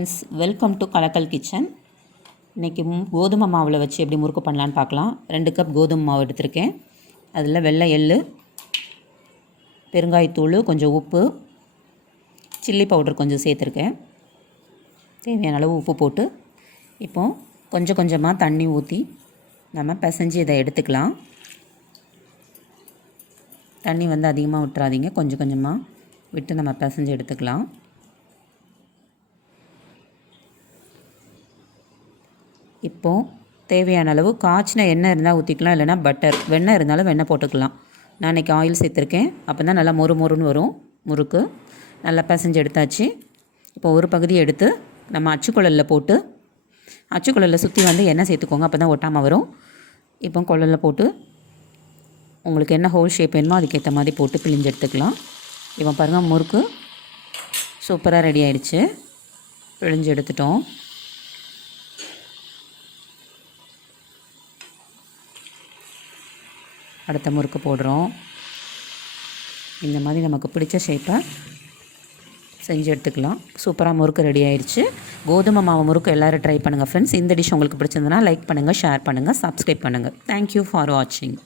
Friends, welcome to Kalakkal kitchen. இன்றைக்கி கோதுமை மாவில் வச்சு எப்படி முறுக்கு பண்ணலான்னு பார்க்கலாம். 2 கப் கோதுமை மாவு எடுத்திருக்கேன். அதில் வெள்ளை எள்ளு, பெருங்காயத்தூள், கொஞ்சம் உப்பு, சில்லி பவுடர் கொஞ்சம் சேர்த்துருக்கேன். தேவையான அளவு உப்பு போட்டு இப்போது கொஞ்சம் கொஞ்சமாக தண்ணி ஊற்றி நம்ம பிசைஞ்சு இதை எடுத்துக்கலாம். தண்ணி அதிகமாக விட்டுறாதீங்க, கொஞ்சம் கொஞ்சமாக விட்டு நம்ம பிசைஞ்சு எடுத்துக்கலாம். இப்போது தேவையான அளவு காய்ச்சின எண்ணெய் இருந்தால் ஊற்றிக்கலாம், இல்லைனா பட்டர், வெண்ணெய் இருந்தாலும் வெண்ணெய் போட்டுக்கலாம். நான் இன்றைக்கி ஆயில் சேர்த்துருக்கேன். அப்போ தான் நல்லா மொறுன்னு வரும் முறுக்கு. நல்லா பிசைஞ்சு எடுத்தாச்சு. இப்போ ஒரு பகுதி எடுத்து நம்ம அச்சுக்குழலில் போட்டு அச்சுக்குழலில் சுற்றி எண்ணெய் சேர்த்துக்கோங்க, அப்போ தான் ஒட்டாமல் வரும். இப்போ குழலில் போட்டு உங்களுக்கு என்ன ஹோல் ஷேப் வேணுமோ அதுக்கேற்ற மாதிரி போட்டு பிழிஞ்சு எடுத்துக்கலாம். இப்போ பாருங்கள், முறுக்கு சூப்பராக ரெடி ஆகிடுச்சு. பிழிஞ்சு எடுத்துட்டோம். அடுத்த முறுக்கு போடுறோம். இந்த மாதிரி நமக்கு பிடிச்ச ஷேப்பை செஞ்சு எடுத்துக்கலாம். சூப்பராக முறுக்கு ரெடி ஆயிடுச்சு. கோதுமை மாவு முறுக்கு எல்லோரும் ட்ரை பண்ணுங்கள் ஃப்ரெண்ட்ஸ். இந்த டிஷ் உங்களுக்கு பிடிச்சிருந்ததுன்னா லைக் பண்ணுங்கள், ஷேர் பண்ணுங்கள், சப்ஸ்கிரைப் பண்ணுங்கள். தேங்க்யூ ஃபார் வாட்சிங்.